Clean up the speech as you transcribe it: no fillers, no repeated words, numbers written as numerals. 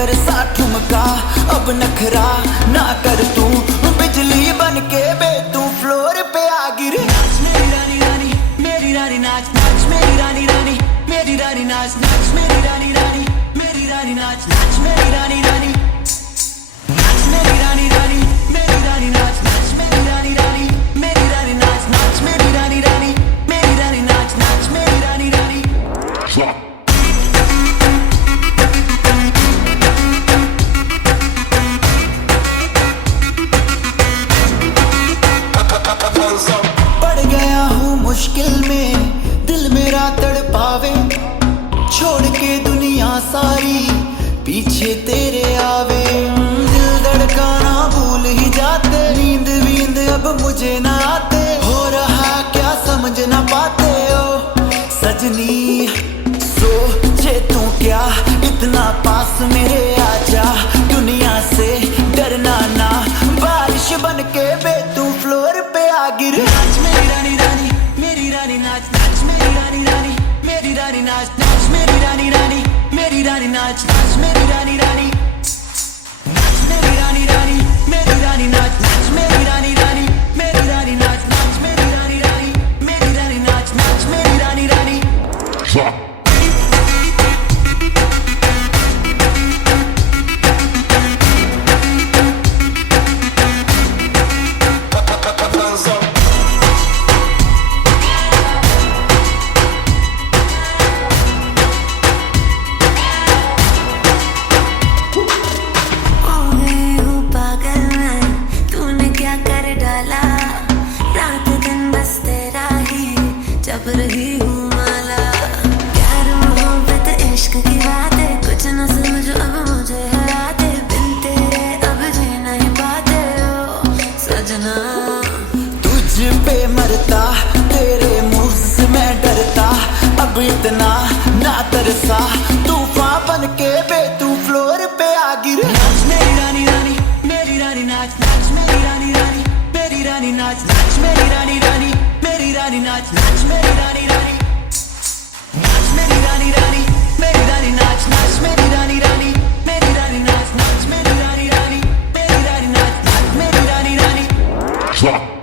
सुंदर सा ठुमका, अब नखरा ना कर तू, बिजली बन के बे तू फ्लोर पे आ गिर। नाच मेरी रानी रानी, मेरी रानी नाच नाच मेरी रानी रानी, मेरी रानी नाच नाच मेरी रानी रानी, मेरी रानी नाच नाच मेरी रानी रानी, नाच मेरी रानी रानी, मेरी रानी नाच नाच मेरी रानी रानी, मेरी रानी नाच नाच मेरी रानी रानी, मेरी रानी नाच नाच मेरी रानी रानी। पड़ गया हूँ मुश्किल में, दिल मेरा तड़पावे, छोड़ के दुनिया सारी पीछे तेरे आवे। दिल धड़काना भूल ही जाते, नींद वींद अब मुझे ना आते, हो रहा क्या समझ ना पाते ओ सजनी। सोचे तू क्या इतना पास मेरे आजा, दुनिया से डरना ना, बारिश बन के बे तू फ्लोर पे आ गिर। नाच मेरी रानी रानी, मेरी रानी नाच नाच मेरी रानी रानी, मेरी रानी नाच नाच मेरी रानी रानी, मेरी रानी नाच नाच मेरी रानी रानी, नाच मेरी रानी रानी, मेरी रानी नाच नाच मेरी रानी रानी, मेरी रानी नाच नाच मेरी रानी रानी, मेरी रानी नाच नाच मेरी रानी रानी। जब रही हूँ माला, प्यार मोहब्बत इश्क की बातें, कुछ न समझो अब मुझे हराते, बिन तेरे अब जी नहीं पाते हो सजना। तुझ पे मरता, तेरे मुंह से मैं डरता, अब इतना ना तरसा, तूफान बन के बे तू फ्लोर पे आ गिर। नाच मेरी रानी रानी, मेरी रानी नाच नाच मेरी रानी रानी, मेरी रानी नाच नाच मेरी रानी रानी, मेरी रानी नाच नाच मेरी रानी रानी, नाच मेरी रानी रानी, मेरी रानी नाच नाच मेरी रानी रानी, मेरी रानी नाच नाच मेरी रानी रानी, मेरी रानी नाच नाच मेरी रानी रानी।